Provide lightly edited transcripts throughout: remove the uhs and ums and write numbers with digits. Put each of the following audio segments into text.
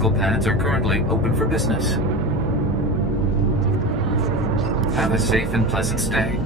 tactical pads are currently open for business. Have a safe and pleasant stay.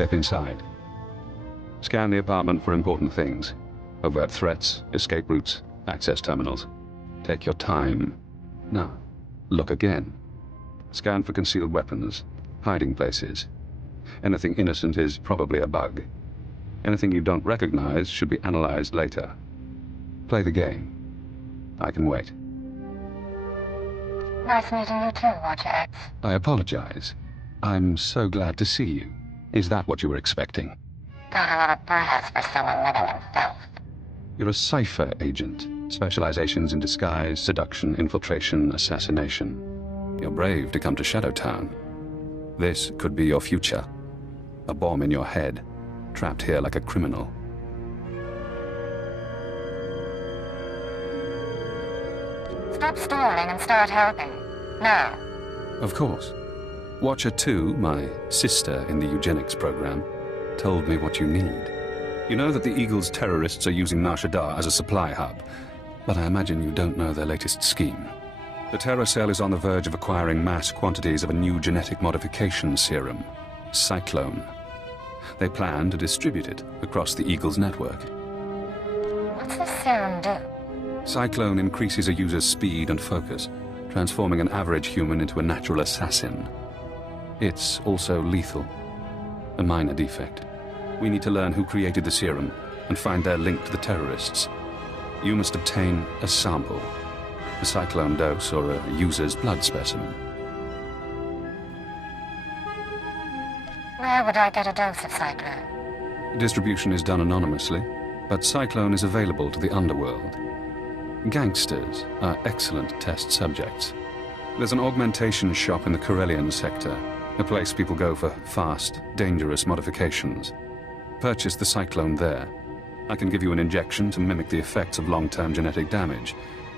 Step inside. Scan the apartment for important things. Overt threats, escape routes, access terminals. Take your time. Now, look again. Scan for concealed weapons, hiding places. Anything innocent is probably a bug. Anything you don't recognize should be analyzed later. Play the game. I can wait. Nice meeting you too, Watcher X. I apologize. I'm so glad to see you. Is that what you were expecting? Got a lot of brass for someone living in stealth. You're a cipher agent. Specializations in disguise, seduction, infiltration, assassination. You're brave to come to Shadowtown. This could be your future. A bomb in your head, trapped here like a criminal. Stop stalling and start helping. Now. Of course. Watcher 2, my sister in the eugenics program, told me what you need. You know that the Eagle's terrorists are using Nar Shaddaa as a supply hub, but I imagine you don't know their latest scheme. The Terror Cell is on the verge of acquiring mass quantities of a new genetic modification serum, Cyclone. They plan to distribute it across the Eagle's network. What's this serum do? Cyclone increases a user's speed and focus, transforming an average human into a natural assassin. It's also lethal. A minor defect. We need to learn who created the serum and find their link to the terrorists. You must obtain a sample, a cyclone dose or a user's blood specimen. Where would I get a dose of Cyclone? Distribution is done anonymously, but Cyclone is available to the underworld. Gangsters are excellent test subjects. There's an augmentation shop in the Corellian sector, a place people go for fast, dangerous modifications. Purchase the Cyclone there. I can give you an injection to mimic the effects of long-term genetic damage.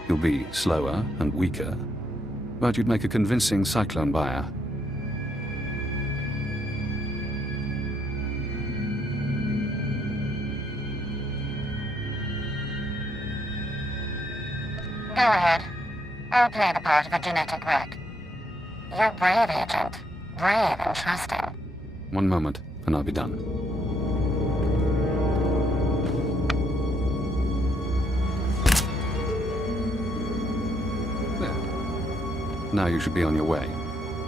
You'll be slower and weaker, but you'd make a convincing Cyclone buyer. Go ahead. I'll play the part of a genetic wreck. You're brave, Agent. Brave and trusting. One moment, and I'll be done. There. Now you should be on your way.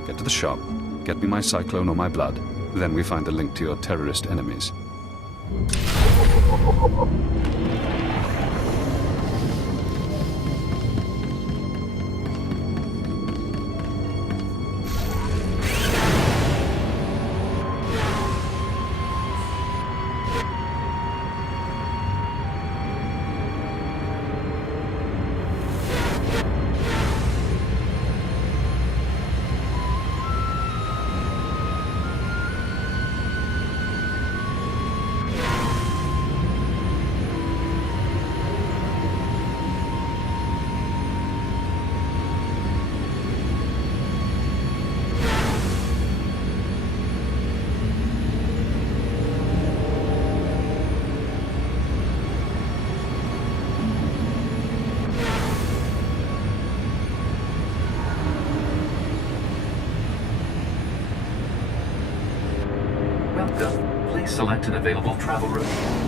Get to the shop, get me my Cyclone or my blood, then we find the link to your terrorist enemies. Welcome. Please select an available travel route.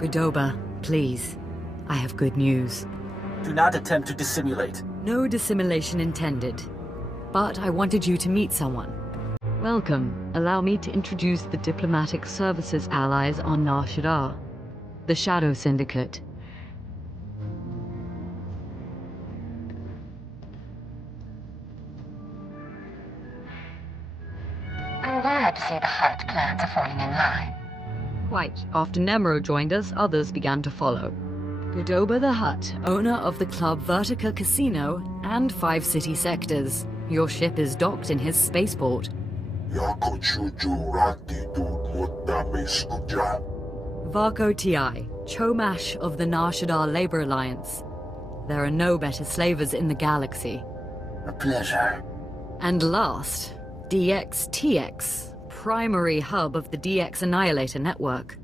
Godoba, please. I have good news. Do not attempt to dissimulate. No dissimulation intended. But I wanted you to meet someone. Welcome. Allow me to introduce the Diplomatic Services allies on Nar Shaddaa. The Shadow Syndicate. I'm glad to see the Hutt plans are falling in line. Quite. After Nemro joined us, others began to follow. Godoba the Hutt, owner of the club Vertica Casino and 5 city sectors. Your ship is docked in his spaceport. Varco Ti, Chomash of the Nar Shaddaa Labor Alliance. There are no better slavers in the galaxy. A pleasure. And last, DXTX, primary hub of the DX Annihilator network.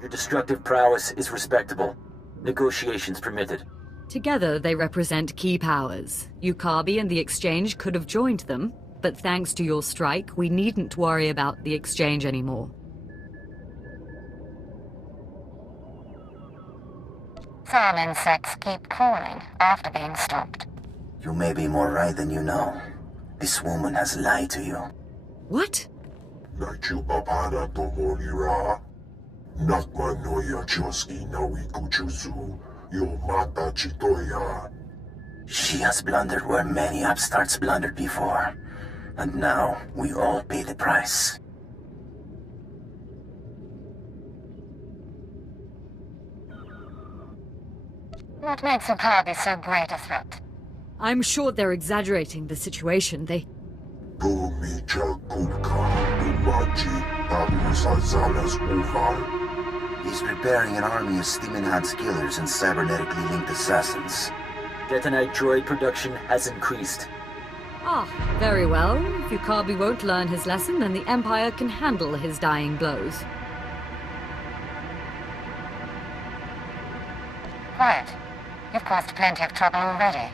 Your destructive prowess is respectable. Negotiations permitted. Together, they represent key powers. Yukabi and the Exchange could have joined them, but thanks to your strike, we needn't worry about the Exchange anymore. Some insects keep crawling after being stopped. You may be more right than you know. This woman has lied to you. What? She has blundered where many upstarts blundered before. And now, we all pay the price. What makes Yukabi so great a threat? I'm sure they're exaggerating the situation. He's preparing an army of steam-enhanced killers and cybernetically linked assassins. Detonite droid production has increased. Ah, very well. If Yukabi won't learn his lesson, then the Empire can handle his dying blows. Quiet. You've caused plenty of trouble already.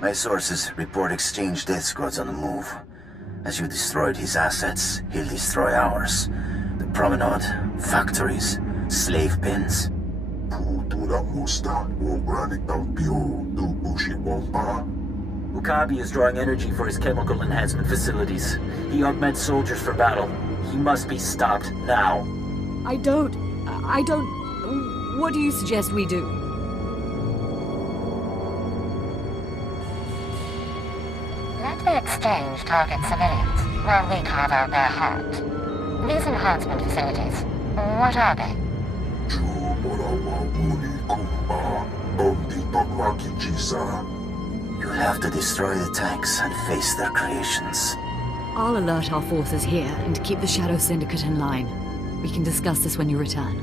My sources report Exchange death squads on the move. As you destroyed his assets, he'll destroy ours. The promenade, factories, slave pens. Mukabi is drawing energy for his chemical enhancement facilities. He augments soldiers for battle. He must be stopped now. I don't... What do you suggest we do? Let the Exchange target civilians while we carve out their heart. These enhancement facilities, what are they? You'll have to destroy the tanks and face their creations. I'll alert our forces here and keep the Shadow Syndicate in line. We can discuss this when you return.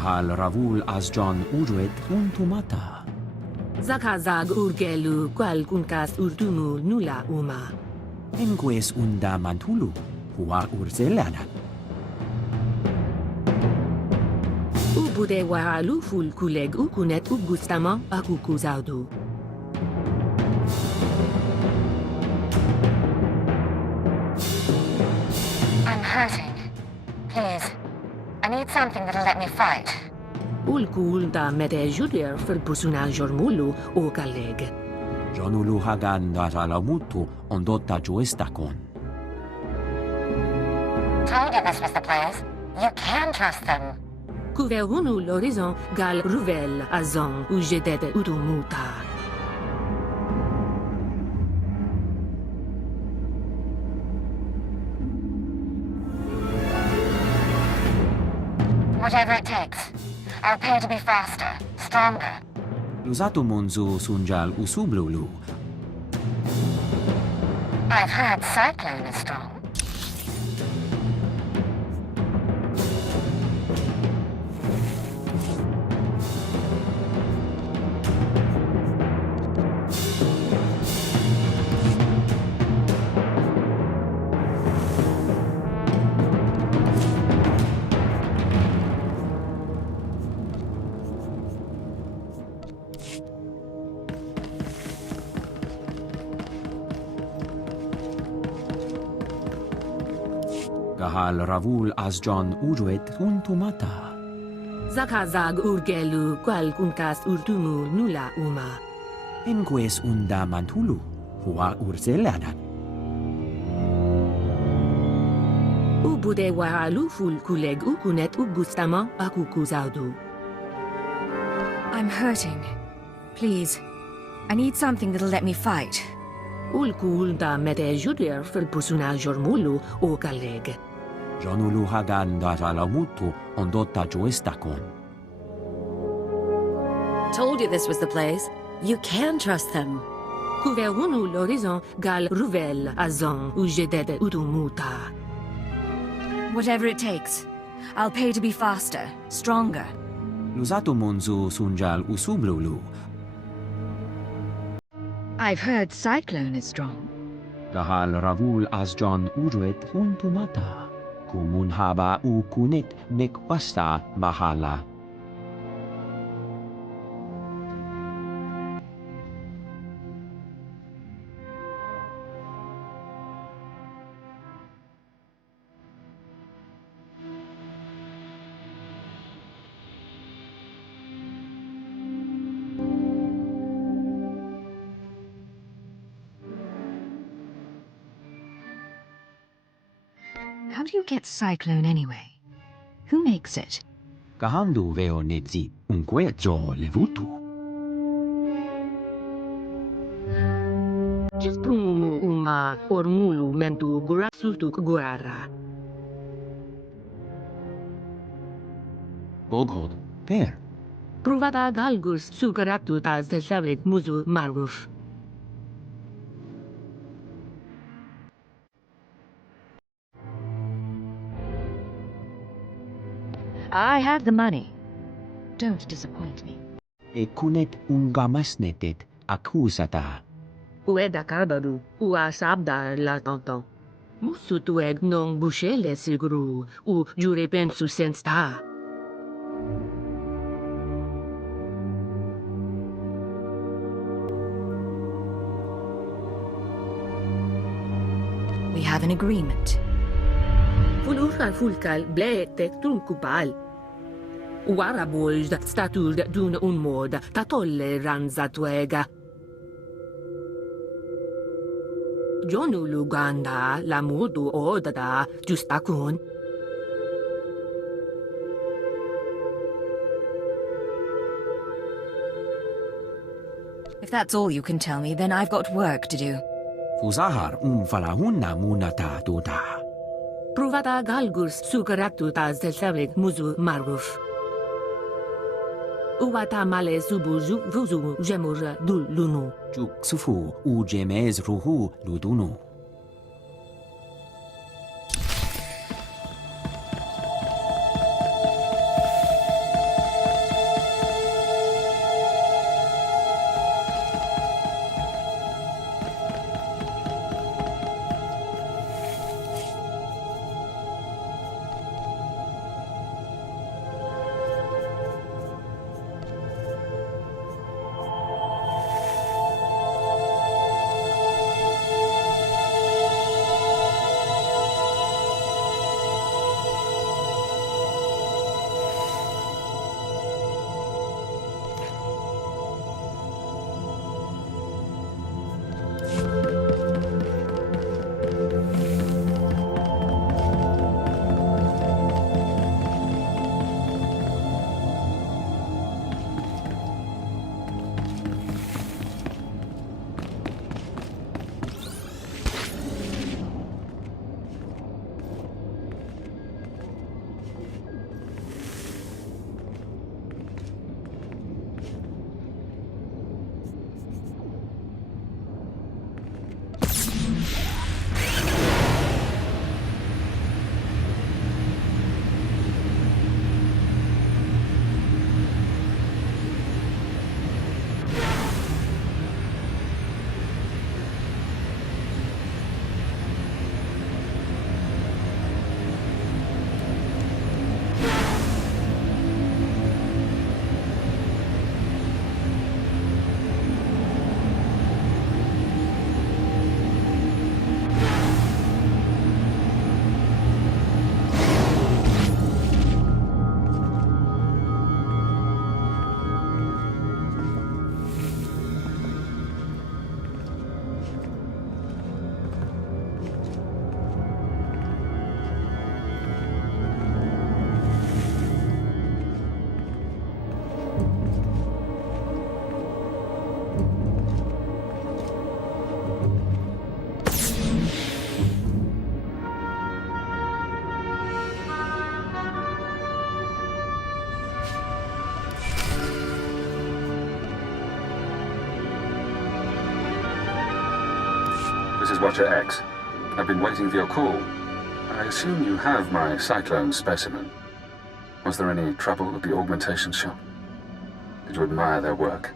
Kahal ravul azjon uruet untumata. Zakazag urgelu qual kunkas urtumu nula uma. Enques unda mantulu, hua urzelana. Ubude wahalu ful kuleg ukunet ugustama akukuzaudu. I'm hurting. Please. I need something that'll let me fight. Ulkul da mete julier fil personaggio mulu o kaleg. Jonulu hagan datalamutu ondotta juestakon. Told you this was the place. You can trust them. Kuverunu l'horizon gal ruvel azon u jedet utumuta. Whatever it takes. I'll pay to be faster, stronger. Lusatu monzu sunjal usublulu. I've heard Cyclone is strong. Kahal ravul azjon uruet untumata. Zakazag urgelu qual kunkas urtumu nula uma. Enques unda mantulu, hua urzelana. Ubude wahalu ful kuleg ukunet ugustama akukuzaudu. I'm hurting. Please. I need something that'll let me fight. Ulkul da mete julier fil personaggio mulu o kaleg. Jonulu hagan datalamutu ondotta juestakon. Told you this was the place. You can trust them. Kuverunu l'horizon gal ruvel azon u jedet utumuta. Whatever it takes. I'll pay to be faster, stronger. Lusatu monzu sunjal usublulu. I've heard Cyclone is strong. Kahal ravul azjon uruet untumata. Kumunhaba u kunit nekwasta mahala. How do you get Cyclone anyway? Who makes it? Kahandu veo netzi unquezo levutu. Cisprunu uma ormulu mentu gurasutu guara. Bogod, per. Pruvata galgus sucaratu tas de savit muzu marguf. I have the money. Don't disappoint me. E kunet ungamasnetet accusata. Ueda kabaru, ua sabda la tonton. Musu tueg non bushele siguru, u jure pensu sensta. We have an agreement. Fulurka fulkal bletek trunkupal. Wara bojd statur dun un mod ta tolleranza tuega. Jonu Luganda la modu odada justakun. If that's all you can tell me, then I've got work to do. Fuzahar falahunna munata tuta. Pruvata galgus sucaratu tas del savit muzu marguf. Uwata male subuju vuzu jemur dul lunu. Juk sufu u jemez ruhu ludunu. Watcher X. I've been waiting for your call. I assume you have my Cyclone specimen. Was there any trouble at the augmentation shop? Did you admire their work?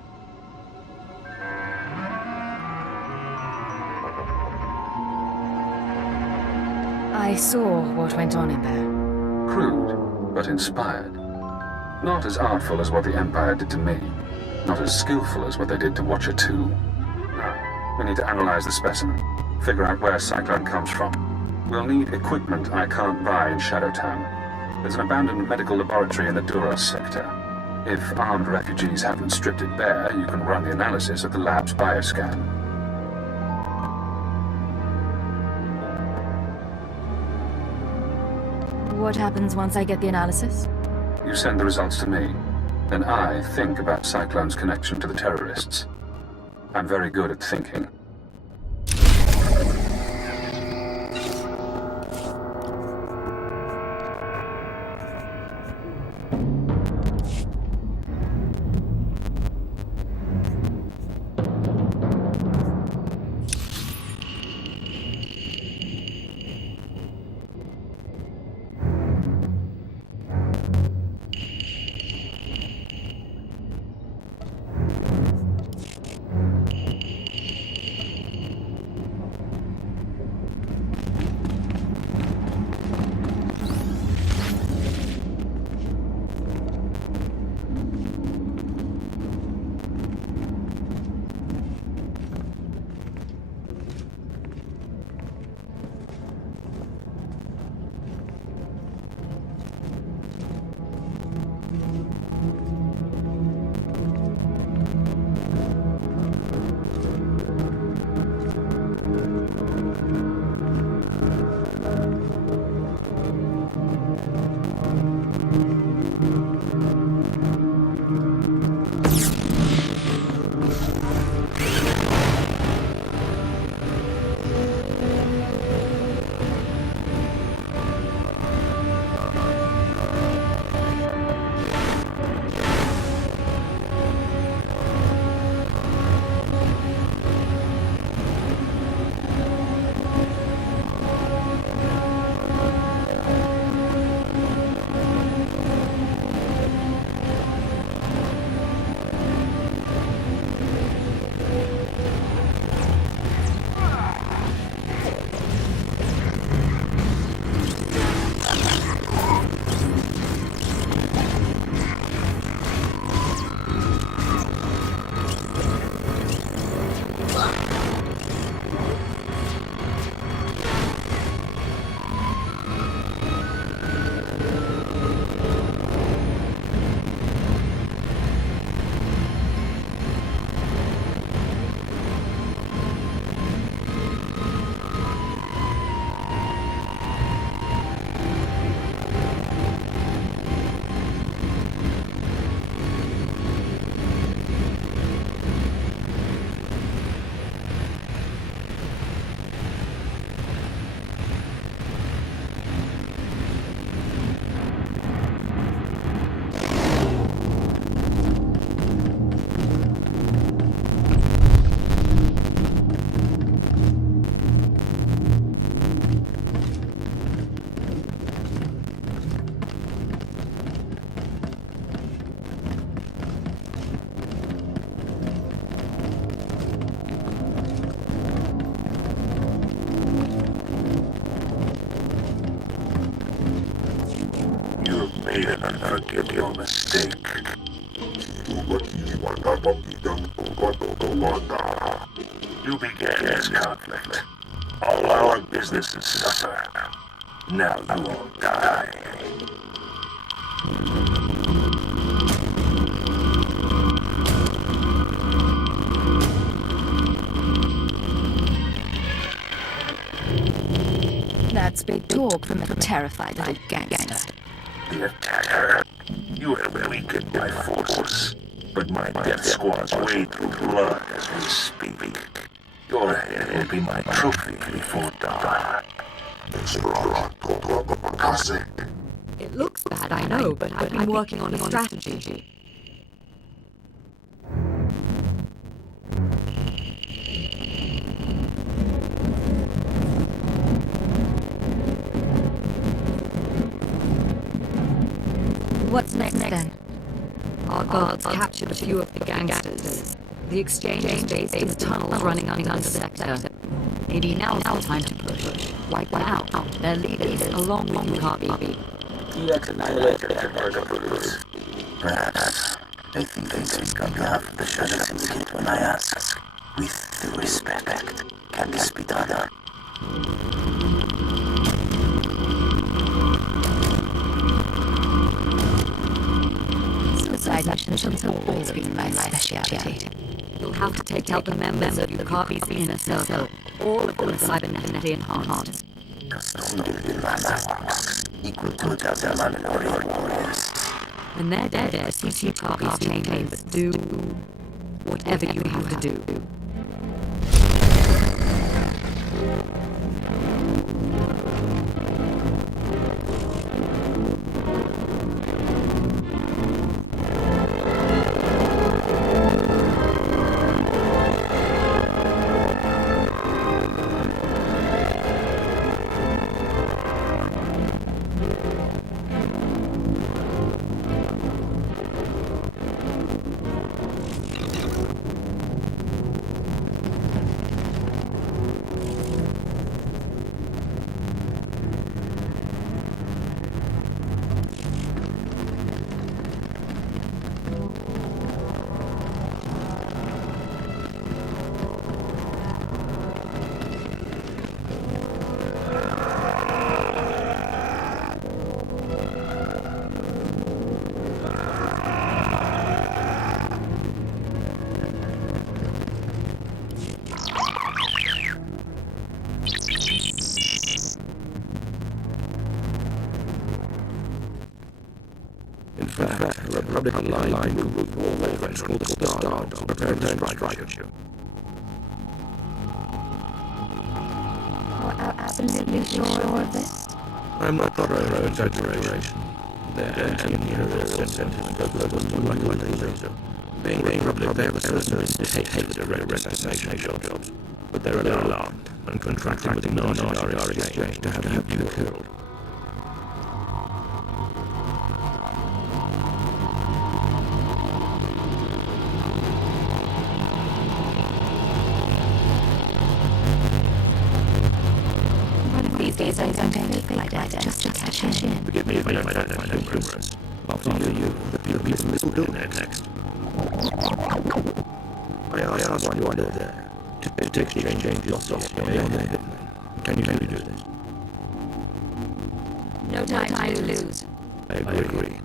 I saw what went on in there. Crude, but inspired. Not as artful as what the Empire did to me. Not as skillful as what they did to Watcher 2. No, we need to analyze the specimen. Figure out where Cyclone comes from. We'll need equipment I can't buy in Shadowtown. There's an abandoned medical laboratory in the Duros sector. If armed refugees haven't stripped it bare, you can run the analysis of the lab's bioscan. What happens once I get the analysis? You send the results to me. Then I think about Cyclone's connection to the terrorists. I'm very good at thinking. made an unforgivable mistake. You began this conflict. All our businesses suffer. Now you will die. That's big talk from a terrified little gangster. The attacker. You have weakened my forces, but my death squads wade through blood as we speak. Your head will be my trophy before dawn. It looks bad, I know, but I've been working on a strategy. What's next then? Our guards captured a few of the gangsters. The exchange is based in the tunnels running under the sector. Maybe now's the time to push. Wipe them out. Their leaders, along with Mukabi. Perhaps. I think they speak on behalf of the Shadow Syndicate when I ask. With due respect, can this be done? Suicide missions have always been my specialty. You'll have to take out the members of the Mukabi's inner circle. All of them are cybernetically enhanced. Custodial Lazarus, equal to a dozen Mandalorian warriors. When they're dead, CT Mukabi's chambers. Do whatever you have to do. In fact, the Republican line moved all over and called the Star, preparing to strike at you. Absolutely sure of this? I'm not for an exaggeration. Their anti-imperial incentives go further like laser. Being public there was certainly hate the red resignation jobs. But they're alarmed and contracting with the Nazis exchange to have you killed. These days I don't fake my death just to cash in. Forgive me if I find humorous. After you, the people will build there next. I asked why you are there. To exchange your software on their hitman. Can you do this? No time to lose. I agree.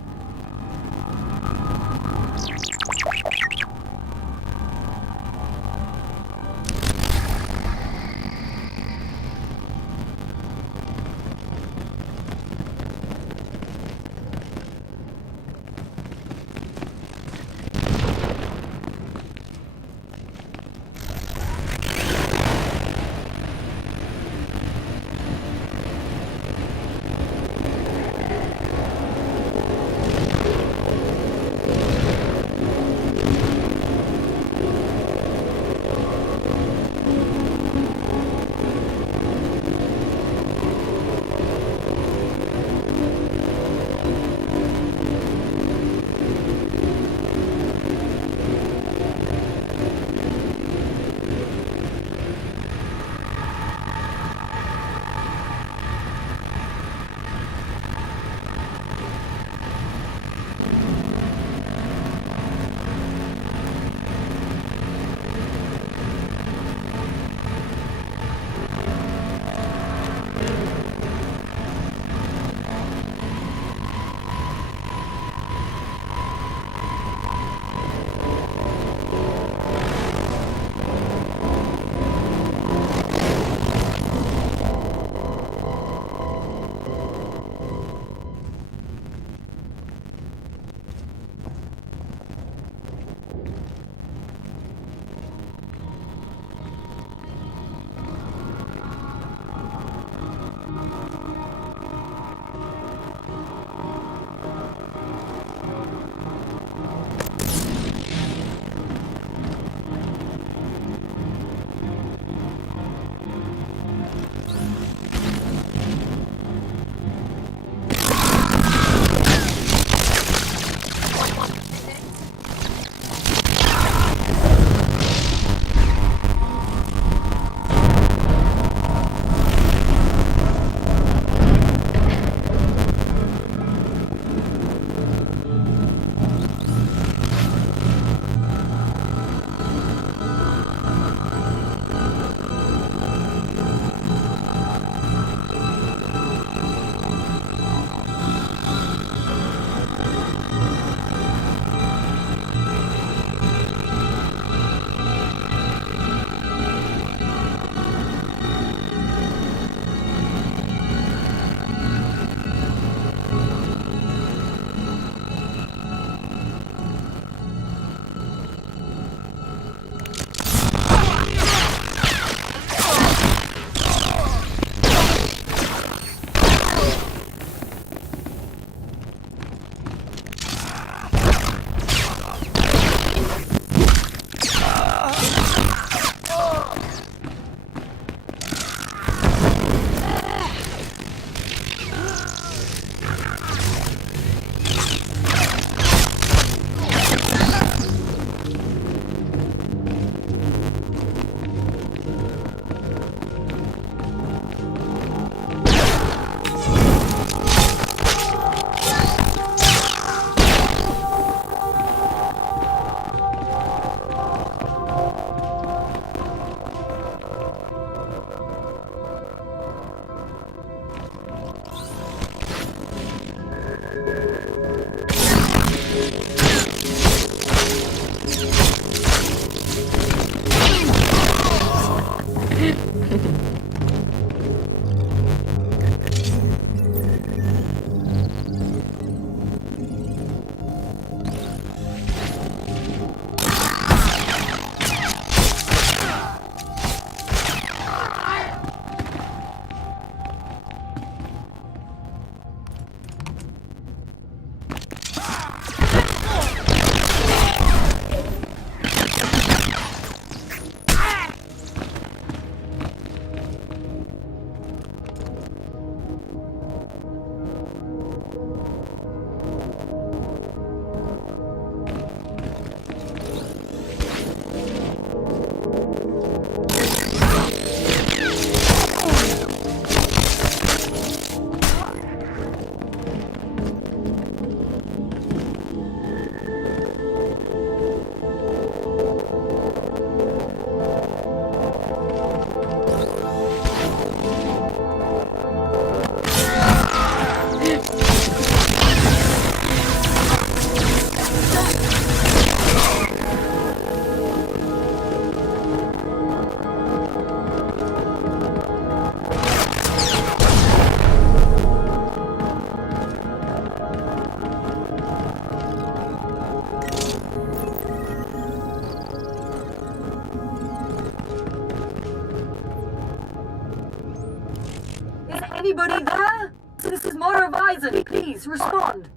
Anybody there? This is Motor Advisor. Please respond.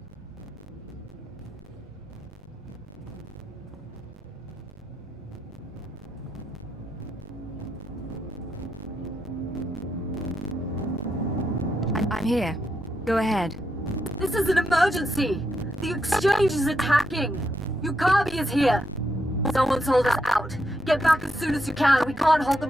I'm here. Go ahead. This is an emergency. The exchange is attacking. Yukabi is here. Someone's hold us out. Get back as soon as you can. We can't hold them.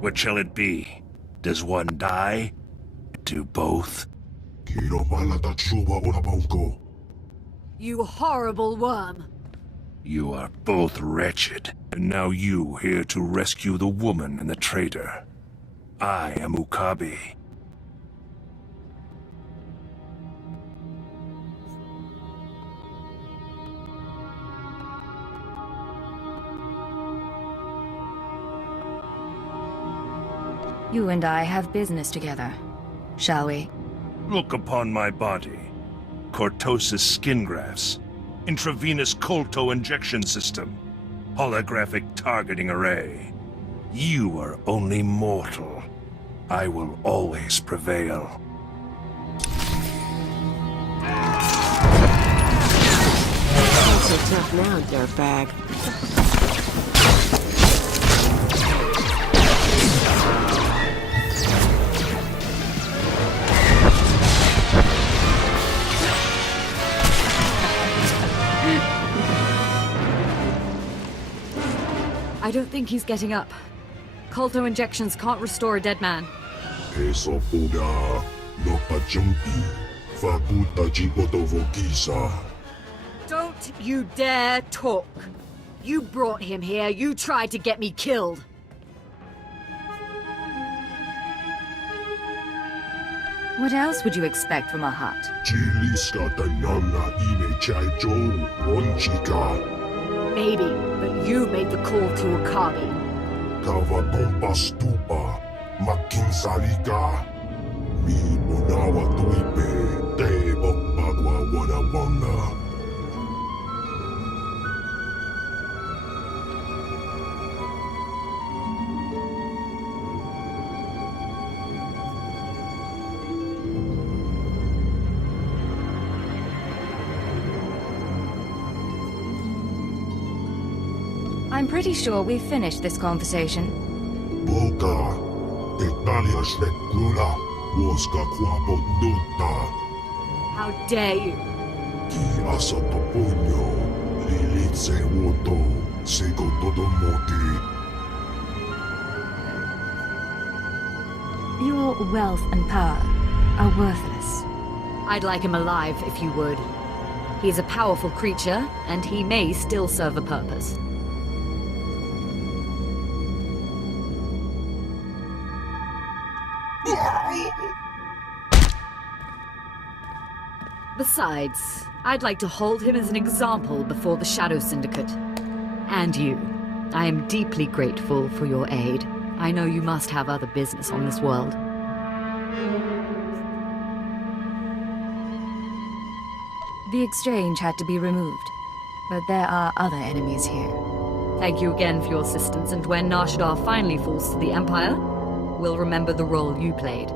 What shall it be? Does one die? Do both? You horrible worm. You are both wretched, and now you here to rescue the woman and the traitor. I am Ukabi. You and I have business together, shall we? Look upon my body. Cortosis skin grafts, intravenous colto injection system, holographic targeting array. You are only mortal. I will always prevail. Not so tough now, dirtbag. I don't think he's getting up. Colto injections can't restore a dead man. Don't you dare talk. You brought him here. You tried to get me killed. What else would you expect from a hut? Maybe, but you made the call to Okabe. I'm pretty sure we've finished this conversation. Boga, Italia Shrekula, Woska Quabot Nuta, How dare you? Ki Asato Punyo, Lilitse Woto, Sego Todomoti. Your wealth and power are worthless. I'd like him alive, if you would. He's a powerful creature, and he may still serve a purpose. Besides, I'd like to hold him as an example before the Shadow Syndicate. And you. I am deeply grateful for your aid. I know you must have other business on this world. The exchange had to be removed, but there are other enemies here. Thank you again for your assistance, and when Nar Shaddaa finally falls to the Empire, we'll remember the role you played.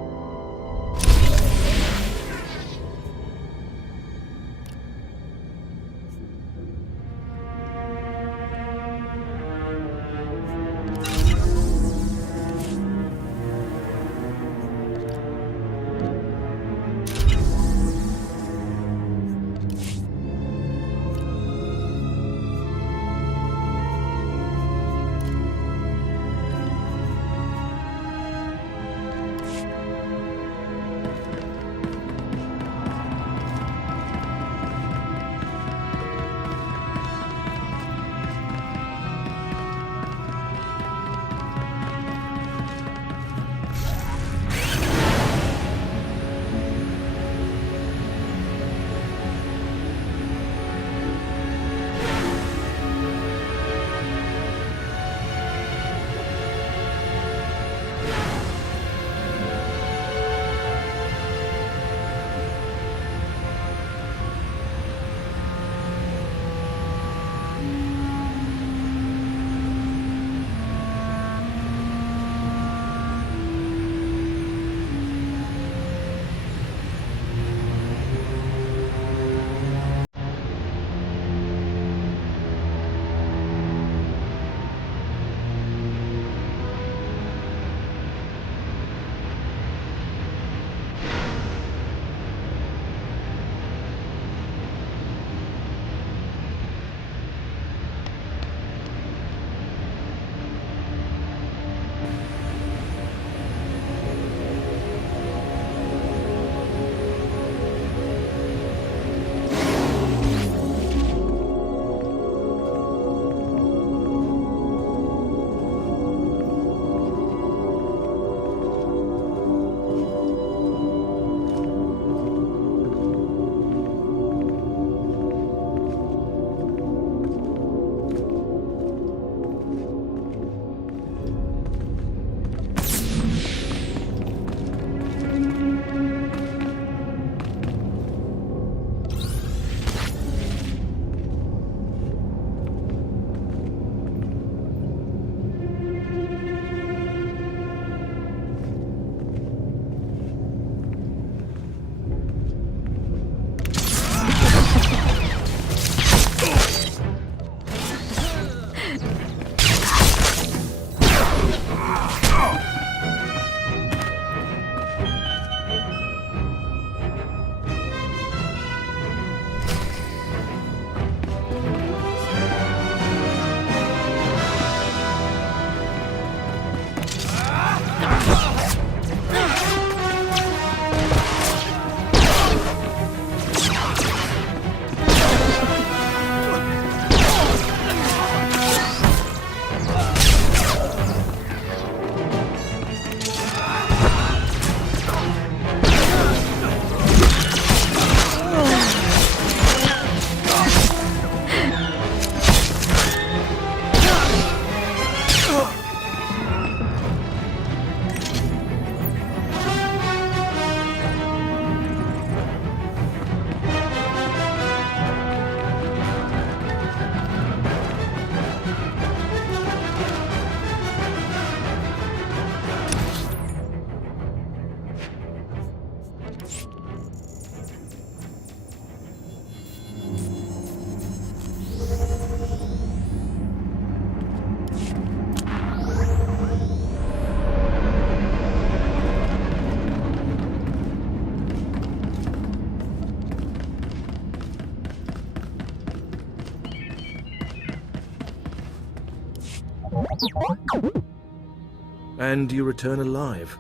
And you return alive.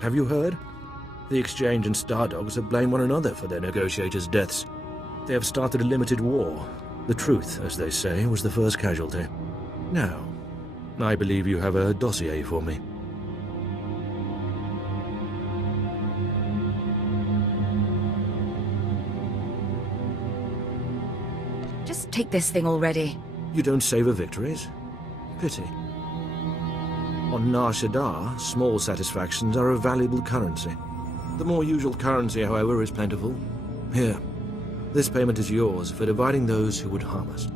Have you heard? The Exchange and Stardogs have blamed one another for their negotiators' deaths. They have started a limited war. The truth, as they say, was the first casualty. Now, I believe you have a dossier for me. Just take this thing already. You don't savor victories? Pity. On Nar Shaddaa, small satisfactions are a valuable currency. The more usual currency, however, is plentiful. Here, this payment is yours for dividing those who would harm us.